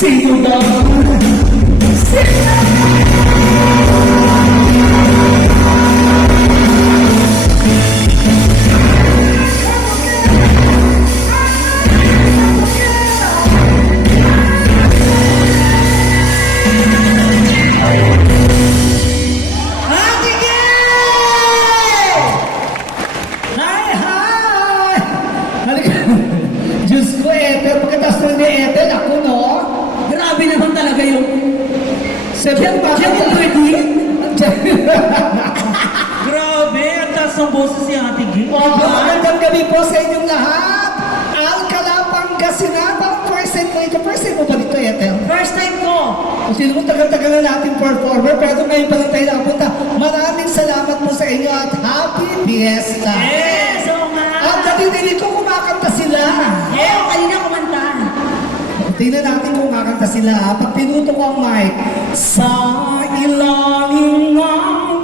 Sino ba? Diyos ko, Ethel. Pagkatas mo ni Ethel, ako, no? Grabe naman talaga yung... Sabihan ba? Grabe, ang taas ng boses si Ate G. Magandang gabi po sa inyong lahat. Alcala, Pangasinan. Parang first time ko ito. First time mo ba dito, Ethel? First time ko. Kung sino mo tagal-tagal na natin performer, pero ngayon pa lang tayo nakapunta. Maraming salamat po sa inyo at happy fiesta. Yes, oo nga. At natinig ko kumakanta sila. Kanina kumanta. Tingnan natin kung kakanta sila. Pag pinuto ko ang mic, sa ilalim ng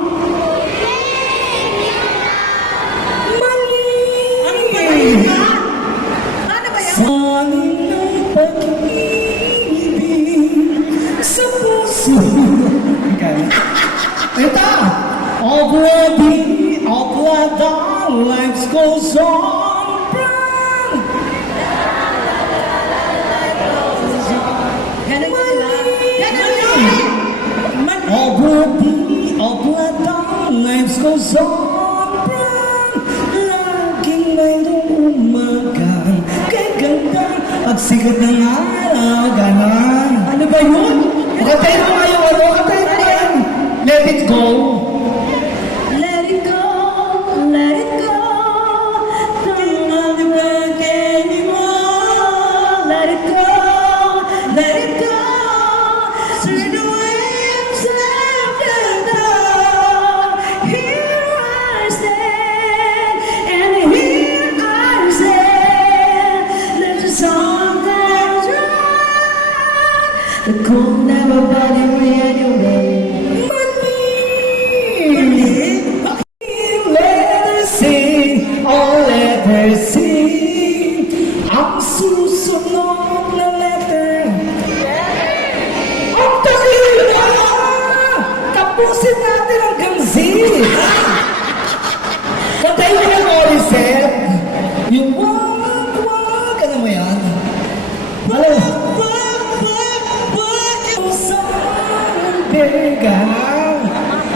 Ano ba yun? Ano ba yan? sa ng pag-ibig sa puso. Okay. Ito! Already, all glad our lives goes on. Ganun yun lang. Ganun yun. Already, all glad our lives goes on. Laging mayroong umagang kay ganda pagsikat ng araw, ganon. Ano ba yun? Katayin mo nga yung ano, katayin mo nga yan. Let it go. Let it go, let it go. Don't love you back anymore. Let it go, let it go. Turn the waves left and down. Here I stand, and here I stand. Let the sun that dry. The cold never bothered me anyway. Ang susunod na letter. Ang tagal na! Tapusin natin hanggang Z. Kantayin mo yung Orisep. Yung wag, ano mo yan? Alam mo? Ganang.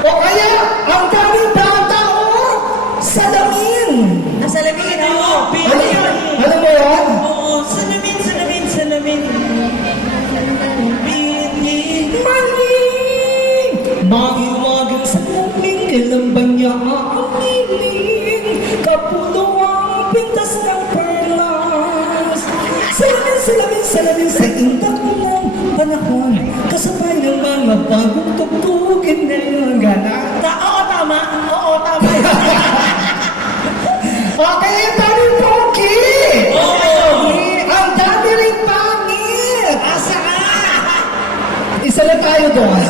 O kaya, ang daming bata, oh! Salamin! Nasalamin, oo. Alam mo yan? Oo, salamin. Maling! Mahiwagang salamin, kailan ba niya aaminin? Kapulo ang pintas ng perlas. Salamin sa intak ng panahon. Kasabay ng mga bagong tugtugin ngayon. Gana? Oo, tama. Okay, ang daming pogi! Oo. Ang dami rin pangit! Asa ka? Isa lang tayo doon.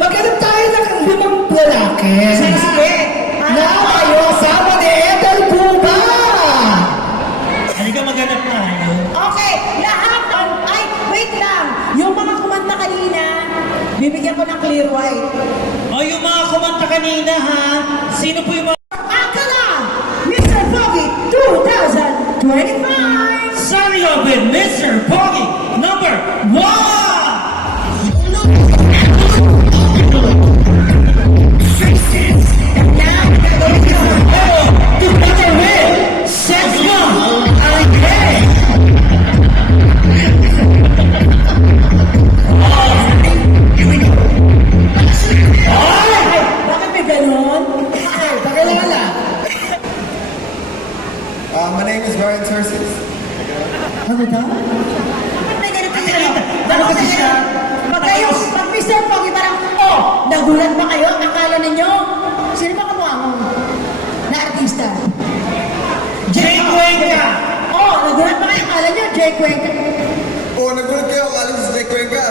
Maghanap tayo ng 5 lalaki. Sige. Na kayo sama ni Ethel Cuba! Halika maghanap tayo. Okay, lahat. Ay, wait lang. Yung mga kumanta kanina, bibigyan ko ng clear white. O yung mga kumanta kanina ha, sino po yung mga... Alcala, Mr. Foggy 2025. Sorry with Mr. Poggy, number 1! Bakit may ganon? Pakilala. My name is Ryan Terces. Ano ka? Bakit may ganon kayo? Ano kasi siya? Pag Mr. Foggy parang, nagulat ba kayo? Akala ninyo? Sino ba kamukha mo? Na artista? Jay Cuenca! Nagulat ba kayo? Akala nyo, Jay Cuenca? Nagulat kayo. Akala si Jake Cuenca.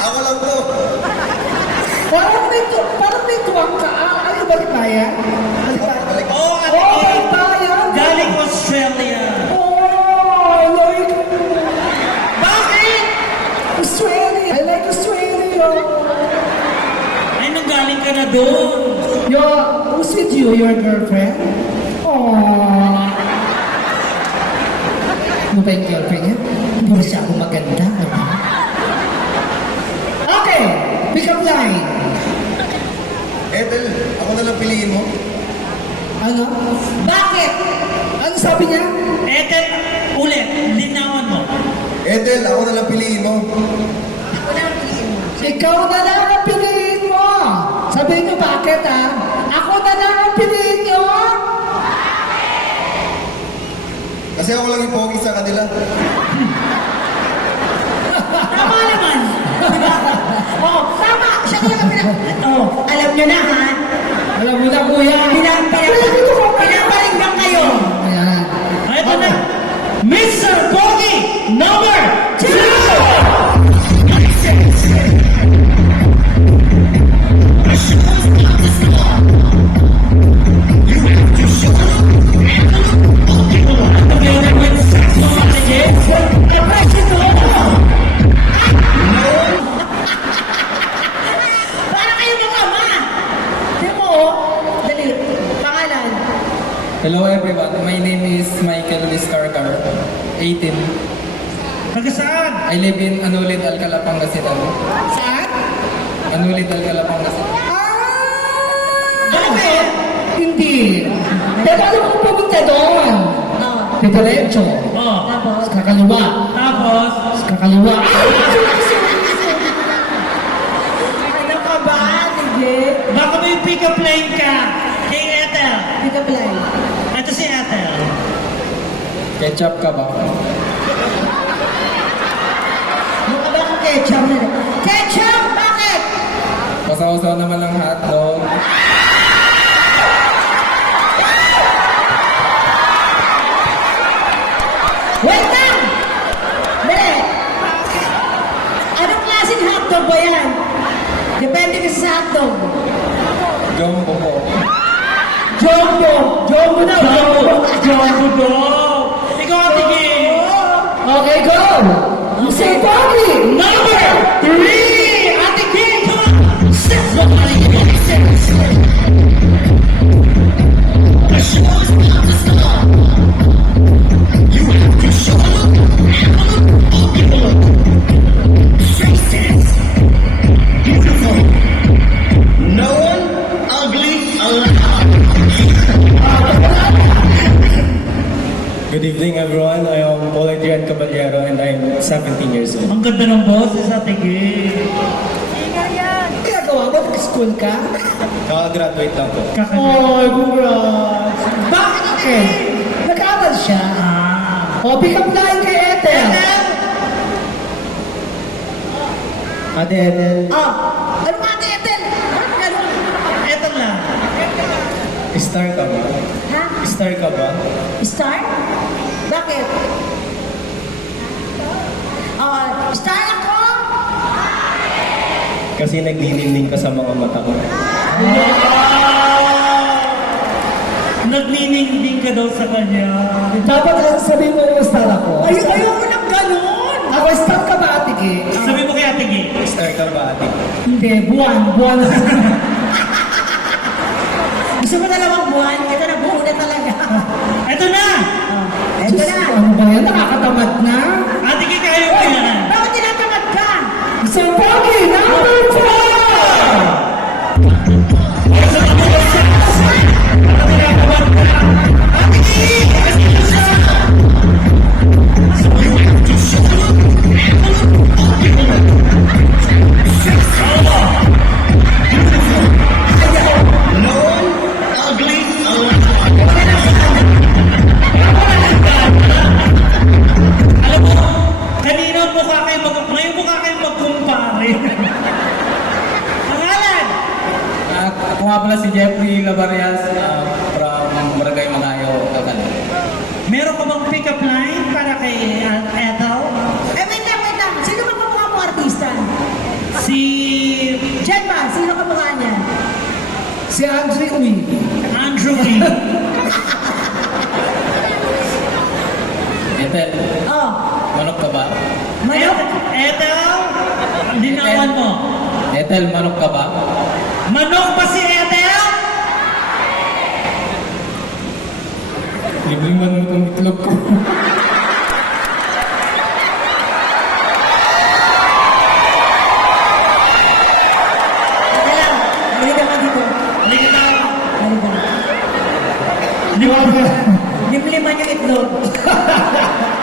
Ako lang to. Parang may tuwang ka. Ano ba kaya? Oh, Ate Oh, G, bayan! galing Australia. Oh, Lord! Bakit? Australia. I like Australia. Ay, nanggaling ka na doon. Who's with you? Your girlfriend? Aww. Ano ba yung girlfriend niya? Hindi ba siya ako maganda? Okay, pick up line. Ethel, ako na lang piliin mo. Ano? Bakit? Ano sabi niya? Ethel, ulit, linawan mo. Ethel, ako na lang piliin mo. Ako na ang piliin mo. Ikaw na lang ang piliin mo. Sabihin niyo bakit ha? Ako na lang ang piliin niyo. Kasi ako lang yung pogi sa kanila. Tama naman. Oh, tama. Siya ko lang Oh, alam nyo na ha. Alam mo na kuya. Pinaparinggan kayo. Ayan. Ay, ito na. Mr. Pogi, number 2. Para kayo mga ama. Di mo, oh. Dali. Pangalan. Hello everyone, my name is Michael Liscarcar, 18. Taga saan? I live in Anulid, Alcala, Pangasinan. Saan? Anulid, Alcala, Pangasinan. Bakit? Hindi. Pero alam ko pumunta doon. Oh. Diretso. Oh. Tapos. Kakaliwa. Tapos, Kakaliwa. Ano ka ba? Sige. baka may pick-up line ka kay Ethel. Pick up line. Ito si Ethel. Ketchup ka ba? Mukha ba akong ketchup na rin? Ketchup! Bakit? Pasaw-saw naman ng hotdog. Wait lang! Dali! Anong klaseng hotdog ba yan? Depende kasi sa hotdog. Jumbo po. Jumbo. Jumbo na. Jumbo. Jumbo daw. Ikaw ang tigil. Okay, go. You say Bobby. Number 3, Ate Kim. No one ugly allowed. Good evening, everyone. I am Paul Adrian Caballero and I'm 17 years old. Ang ganda ng boses, Ate Kim. Ginagawa mo? Nag-school ka? Kaka-graduate lang po. Oh, congrats. Bakit? Nag-aaral siya. Oh, pick up line kay Ethel. Ate Ethel, Oh, ano ba ate Ethel? Bakit ganun? Ethel lang. star ka ba? Ha? Star ka ba? Star? Bakit? Oh, star ako? Kasi nagniningning ka sa mga mata ko. Nagniningding ka daw sa kanya. Dapat lang sabihin mo yung star ako. Ayoko ng ganun. Ako, star ka ba, Ate Ki? Sabi mo kay Ate Kim. Star ka ba, ate? Hindi, buwan. Buwan. Gusto mo dalawang buwan? Ito na buo na talaga. Ito na! Ito Diyos na. ko, ano ba yan? Nakakatamad na. Ate Kim, kaya mo yan. Bakit tinatamad ka? So, Pogi, number 4! No one ugly allowed. Alam mo, kanina mukha kayo ngayon mukha kayo magkumpare. Pangalan! At ako nga pala si Jeffrey Labarias from Barangay Magayo, Alcala. Meron ka bang pick-up line para kay Ethel? Eh, wait lang. Sino ba kamukha mo artista? Si Jen ba? Sino kamukha niya? Si Andre Uy. Andrew King. Ethel, Oh, manok ka ba? manok. Ethel, Linawan mo. Ethel, manok ka ba? Manok pa si Ethel? Libreng manok ang itlog ko. Teka lang, halika ka dito. Halika na. Halika. Limliman yung itlog.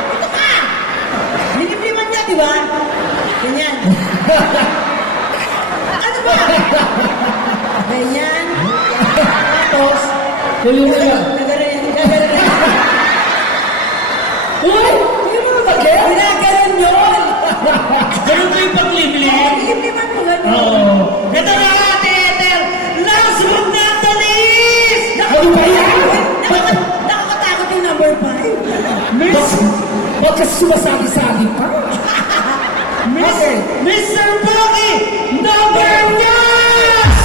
Ito ka! Limliman niya, di ba? Ganyan. Ano ba? Ganyan. Tapos, gagarin. Uy! Hindi mo nabagay? Ginaganon yun! Ganun ko yung paglimlim. Limliman mo gano'n. Oo. Ito na Ate Ethel. Last but not the least. Ano ba yan? Nakakatakot yung number 5. Miss? Huwag kasi sumasagi-sagi pa. Mr. Pogi, number yes!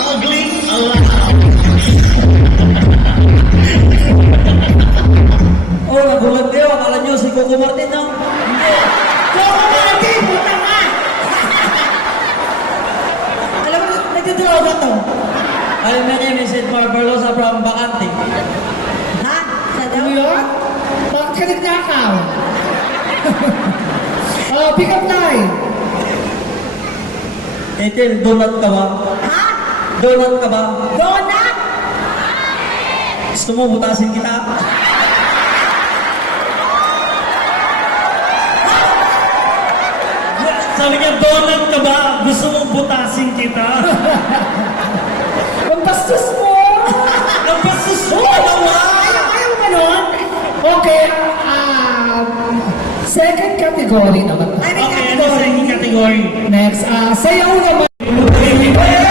Ating ikaw Oh, nagulat kayo. Akala nyo si Coco Martin, no? Coco Martin! Puta ka! Alam mo, nagdodroga to. Alam na niya, Mrs. Barbarosa from Bacante. Ha? Sa daw? Ano yun? Bakit ka nagnakaw? Pick up line. Ethel, donut ka ba? Ha? Donut ka ba? Donut? Gusto mo butasin kita? Sabi niya, donut ka ba? Gusto mong butasin kita? Ang bastos mo! Ang bastos mo naman! Ayaw mo ganon? Okay, second category naman. Ay, may Okay, ano sa category. category? Next, sayaw naman.